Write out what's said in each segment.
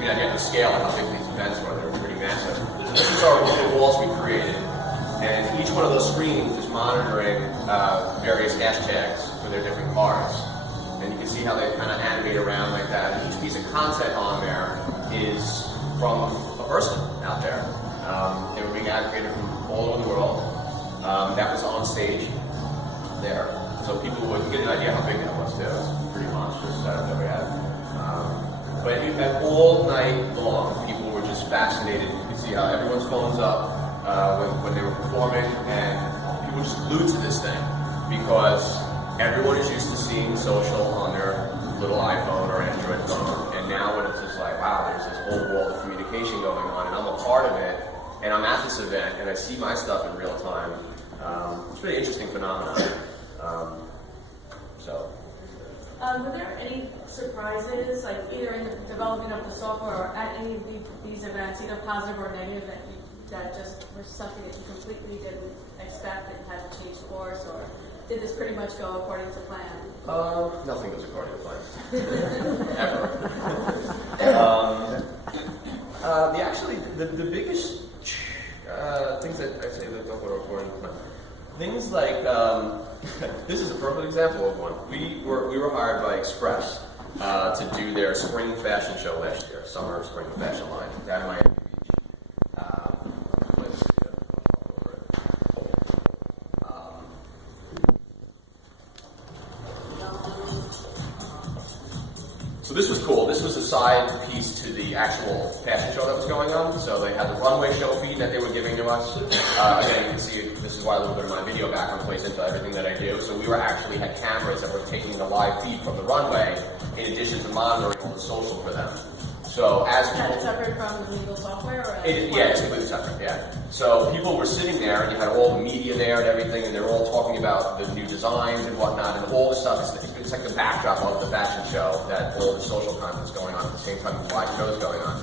give you an idea of the scale and how big these events were. They were pretty massive. These are little walls we created, and each one of those screens is monitoring various hashtags for their different cars. And you can see how they kind of animate around like that. And each piece of content on there is from a person out there. They were being aggregated from all over the world. That was on stage there. So people would get an idea how big that was too. It was pretty monstrous setup that we had. But all night long, people were just fascinated. You could see how everyone's phones up when they were performing, and people were just glued to this thing because everyone is used to seeing social on their little iPhone or Android phone, and now when it's just like, wow, there's this whole world of communication going on, and I'm a part of it, and I'm at this event, and I see my stuff in real time. It's a pretty interesting phenomenon. Were there any surprises, like either in the development of the software or at any of these events, either positive or negative, that just was something that you completely didn't expect and had to change course, or did this pretty much go according to plan? Nothing goes according to plan. Ever. The biggest things that I say that don't go according to plan. Things like, this is a perfect example of one. We were hired by Express to do their spring fashion show last year, summer spring fashion line, down in Miami Beach. So this was cool. This was a side piece to the actual fashion show that was going on. So they had the runway show feed that they were giving to us. Again, you can see this is why a little bit of my video background plays into everything that I do. So we actually had cameras that were taking the live feed from the runway in addition to monitoring all the social for them. So as people... Is that separate from the legal software? Or yeah, it's completely separate, yeah. So people were sitting there, and you had all the media there and everything, and they were all talking about the new designs and whatnot, and all the stuff. It's like the backdrop of the fashion show, that all the social content's going on at the same time the live show's going on.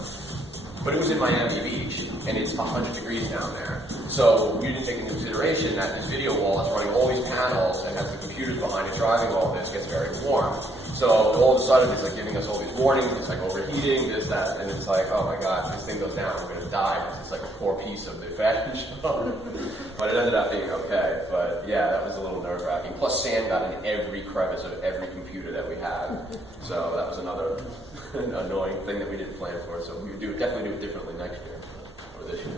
But it was in Miami Beach, and it's 100 degrees down there. So we didn't take into consideration that this video wall is running all these panels, and has the computers behind it driving all this, gets very warm. So all of a sudden, it's like giving us all these warnings. It's like overheating, this, that, and it's like, oh my god, if this thing goes down, we're going to die because it's like a core piece of the fashion show. But it ended up being okay. But yeah, that was a little nerve-wracking. Plus, sand got in every crevice of every computer that we had. So that was another annoying thing that we didn't plan for. So we would definitely do it differently next year, or this year.